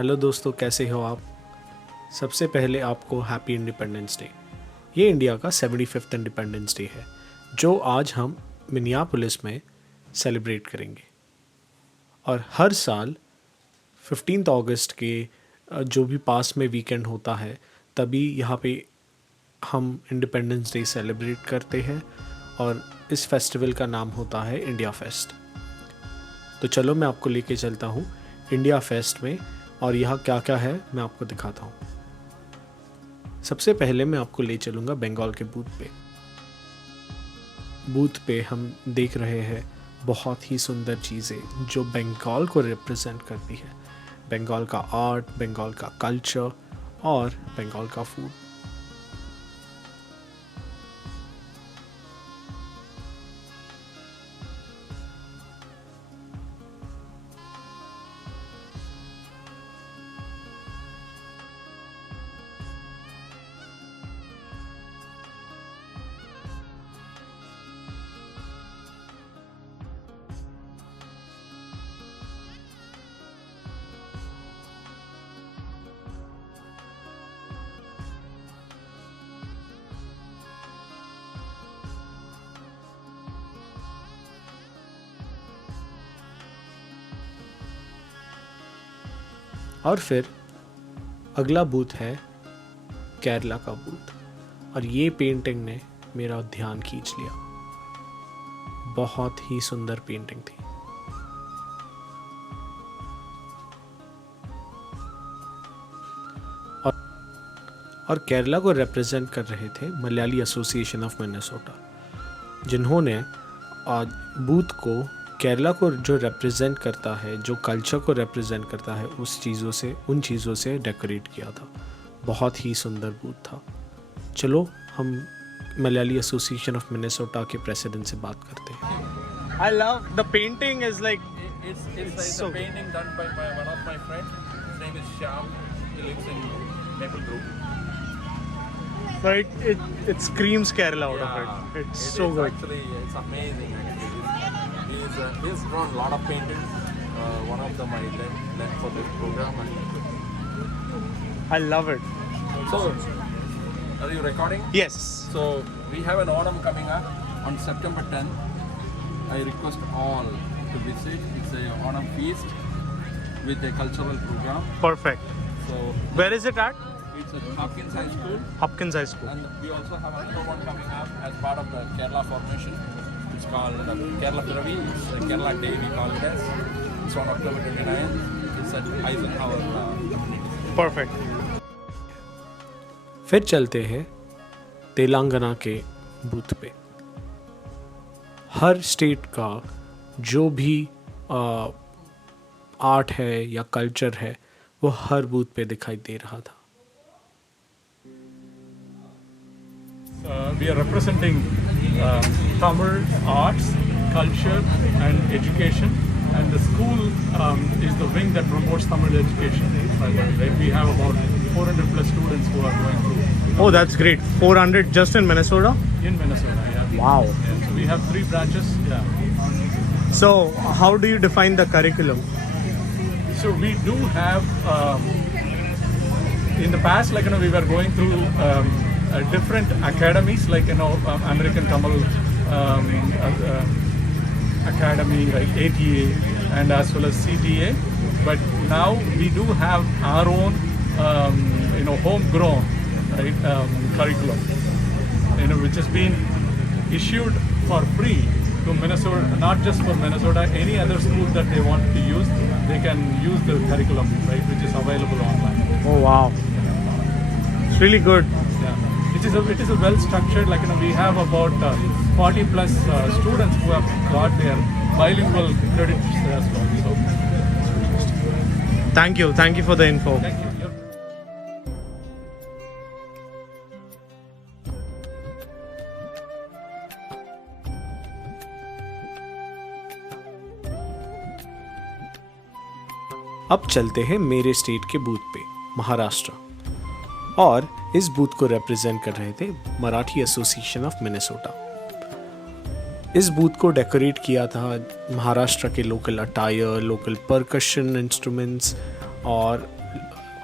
Hello दोस्तों, कैसे हो आप। सबसे पहले आपको हैप्पी इंडिपेंडेंस डे। ये इंडिया का 75th इंडिपेंडेंस डे है जो आज हम मिनियापोलिस में सेलिब्रेट करेंगे। और हर साल 15 अगस्त के जो भी पास में वीकेंड होता है तभी यहाँ पे हम इंडिपेंडेंस डे सेलिब्रेट करते हैं और इस फेस्टिवल का नाम होता है इंडिया फेस्ट। तो चलो मैं आपको लेके चलता हूँ इंडिया फेस्ट में और यहाँ क्या क्या है मैं आपको दिखाता हूँ। सबसे पहले मैं आपको ले चलूँगा बंगाल के बूथ पे। बूथ पे हम देख रहे हैं बहुत ही सुंदर चीज़ें जो बंगाल को रिप्रेजेंट करती है। बंगाल का आर्ट, बंगाल का कल्चर और बंगाल का फूड। और फिर अगला बूथ है केरला का बूथ और ये पेंटिंग ने मेरा ध्यान खींच लिया। बहुत ही सुंदर पेंटिंग थी। और केरला को रिप्रेजेंट कर रहे थे मलयाली एसोसिएशन ऑफ मिनेसोटा, जिन्होंने आज बूथ को केरला को जो रिप्रेजेंट करता है, जो कल्चर को रिप्रेजेंट करता है, उन चीज़ों से डेकोरेट किया था। बहुत ही सुंदर बूथ था। चलो हम मलयाली एसोसिएशन ऑफ मिनेसोटा के प्रेसिडेंट से बात करते हैं। I love the painting is like it's like so a painting done by one of my friends. His name is Shyam. He lives in Maple Grove. it screams Kerala out of it. It's so good. Actually, it's amazing. He's drawn a lot of paintings. One of them I lent for this program. I love it. So, are you recording? Yes. So, we have an Onam coming up on September 10th. I request all to visit. It's a Onam feast with a cultural program. Perfect. So, Where is it at? it's at Hopkins High School. Hopkins High School. And we also have another one coming up as part of the Kerala formation. It's called Kerala Piravi. It's Kerala Day, we call it as. It's on October 29th. It's at Eisenhower community. Perfect. फिर चलते हैं तेलंगाना के booth पे। हर state का जो भी art है या कल्चर है वो हर बूथ पे दिखाई दे रहा था। We are representing Tamil arts, culture and education, and the school is the wing that promotes Tamil education. Right? We have about 400 plus students who are going through. Oh, that's great. 400 just in Minnesota? In Minnesota, yeah. Wow. Yeah, so we have 3 branches, yeah. So, how do you define the curriculum? So we do have, in the past, like, we were going through different academies, like, American Tamil Academy, like ATA, and as well as CTA. But now we do have our own, homegrown, right, curriculum, which has been issued for free to Minnesota, not just for Minnesota, any other school that they want to use, they can use the curriculum, right, which is available online. Oh, wow. It's really good. Yeah. It is a well structured, like, we have about 40 plus students who have got their bilingual credits as well. So, Thank you for the info. thank you. अब चलते हैं मेरे state के booth पे, महाराष्ट्र। और इस booth को represent कर रहे थे मराठी एसोसिएशन ऑफ मिनेसोटा। इस बूथ को डेकोरेट किया था महाराष्ट्र के local attire, local percussion instruments और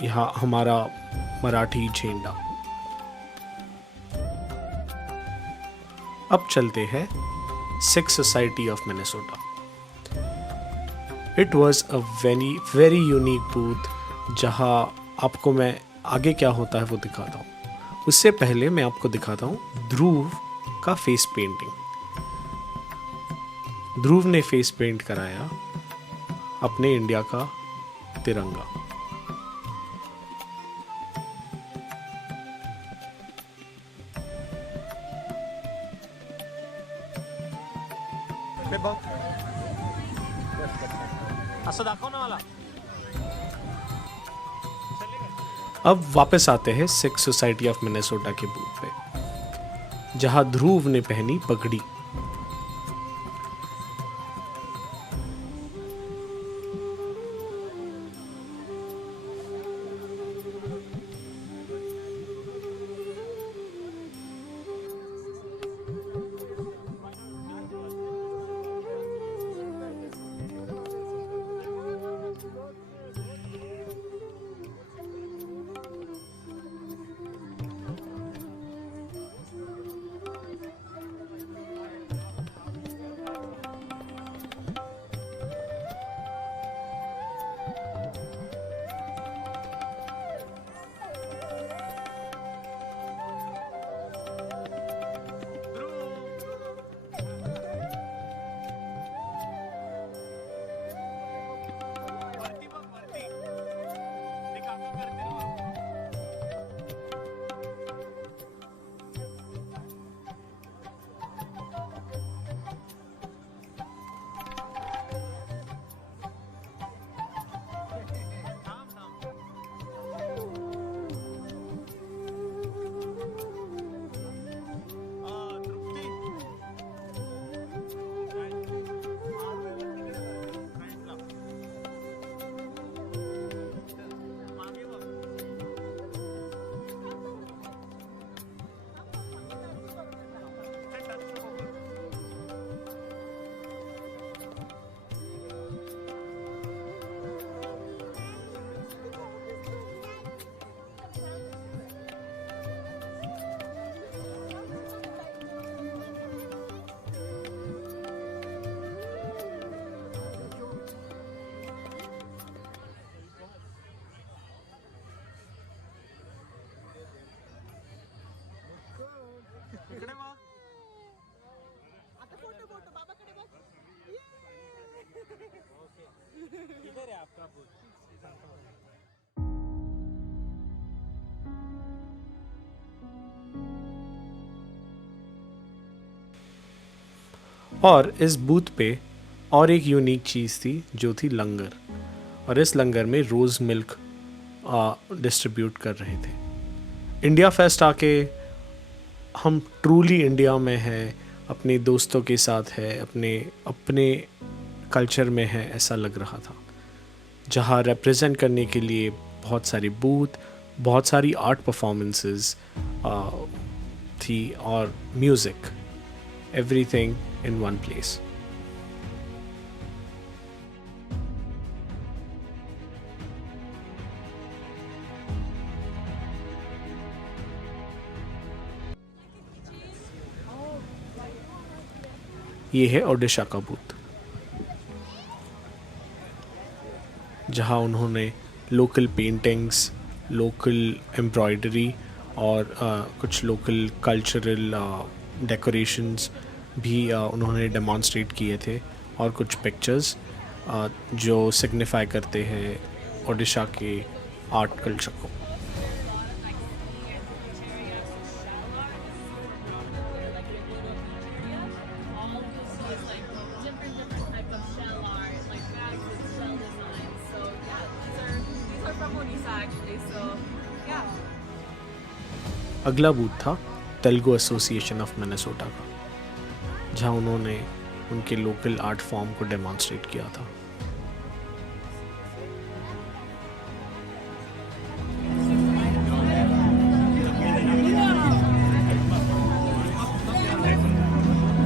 यहाँ हमारा मराठी झंडा। अब चलते हैं Sikh society of Minnesota. It was a very unique booth, जहाँ आपको मैं आगे क्या होता है वो दिखाता हूँ। उससे पहले मैं आपको दिखाता हूँ ध्रुव का फेस पेंटिंग। ध्रुव ने फेस पेंट कराया अपने इंडिया का तिरंगा। अब वापस आते हैं सिख सोसाइटी ऑफ मिनेसोटा के बूथ पे, जहां ध्रुव ने पहनी पगड़ी। और इस बूथ पे और एक यूनिक चीज़ थी जो थी लंगर, और इस लंगर में रोज़ मिल्क डिस्ट्रीब्यूट कर रहे थे। इंडिया फेस्ट आके हम ट्रूली इंडिया में हैं, अपने दोस्तों के साथ है, अपने कल्चर में है, ऐसा लग रहा था। जहाँ रिप्रेजेंट करने के लिए बहुत सारी बूथ, बहुत सारी आर्ट परफॉर्मेंसेस थी और music, everything in one place. ये है ओडिशा का बूथ, जहां उन्होंने लोकल पेंटिंग्स, लोकल एम्ब्रॉयडरी और कुछ लोकल कल्चरल डेकोरेशंस भी उन्होंने डेमॉन्स्ट्रेट किए थे, और कुछ पिक्चर्स जो सिग्निफाई करते हैं ओडिशा के आर्ट कल्चर को। अगला बूथ था तेलुगु एसोसिएशन ऑफ मिनेसोटा का, जहाँ उन्होंने उनके लोकल आर्ट फॉर्म को डेमॉन्स्ट्रेट किया था।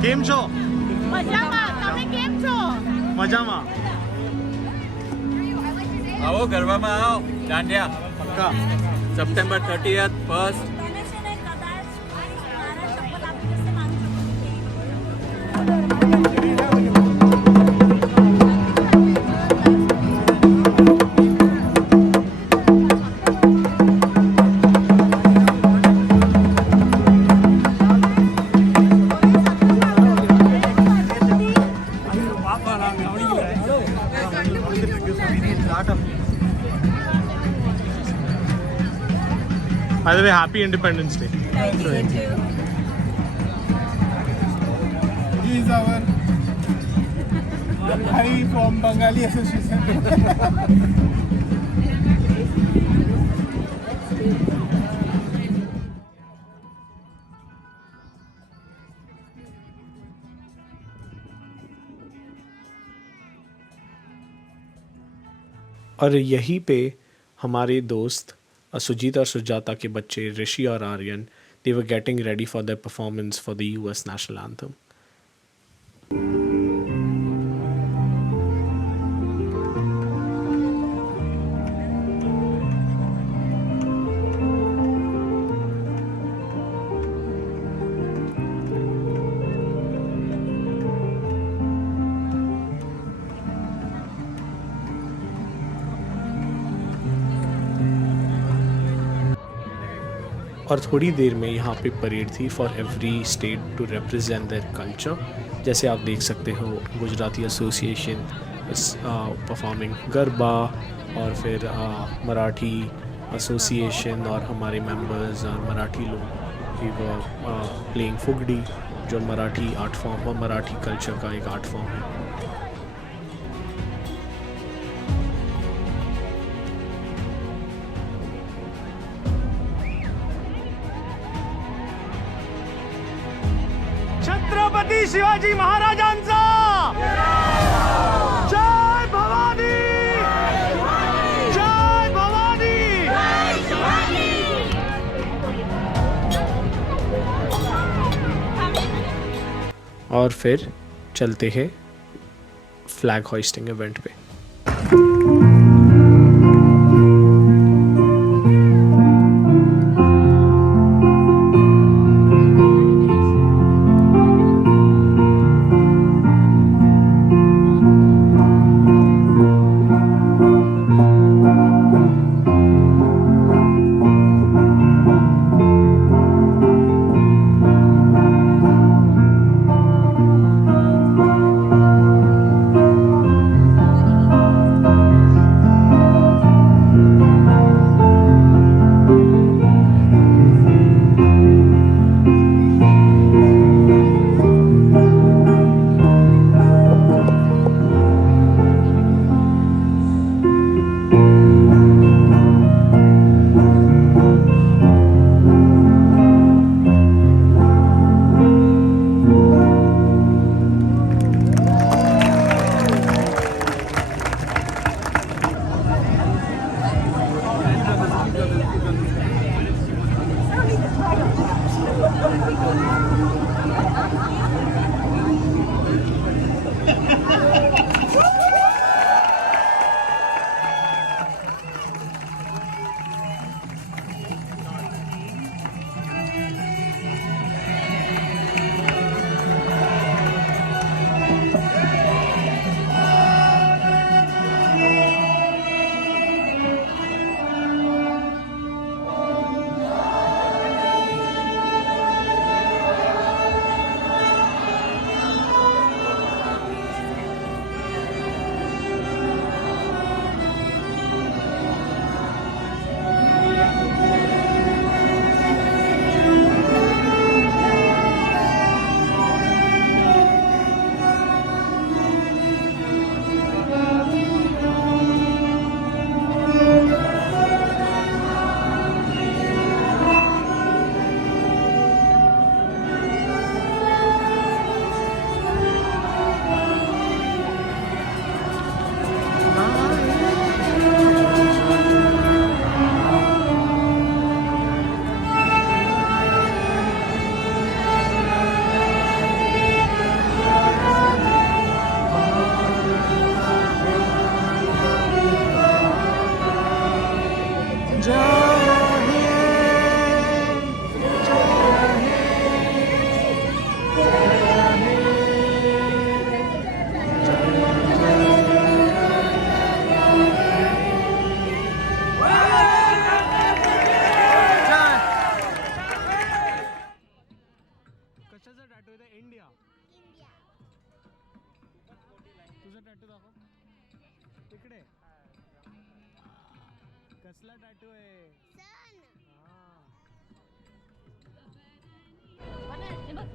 કેમ છો? મજામાં. તમે કેમ છો? મજામાં. આવો ગરબામાં આવો દાંડિયા. का September 30th, 1st. डोनेशन आहे कदाच आणि 12 चप्पल आपण कसं मागू शकतो. By the way, happy Independence Day. He is our Hari from Bengali Association. और यहीं पे हमारे दोस्त सुजीत और सुजाता के बच्चे ऋषि और Aryan, they were getting ready for their performance for the US national anthem. और थोड़ी देर में यहाँ पे परेड थी for every state to represent their culture. जैसे आप देख सकते हो गुजराती एसोसिएशन परफॉर्मिंग गरबा, और फिर मराठी एसोसिएशन और हमारे मेंबर्स और मराठी लोग प्लेइंग फुगड़ी, जो मराठी आर्ट फॉर्म और मराठी कल्चर का एक आर्ट फॉर्म है। छत्रपती शिवाजी महाराजांचा जय भवानी, जय भवानी. और फिर चलते हैं फ्लैग होइस्टिंग इवेंट पे। कशाचा टॅटू आहे ते? इंडिया. इंडिया. तुझा टॅटू दाखव इकडे. कसला टॅटू आहे? सन. हा. हे बघ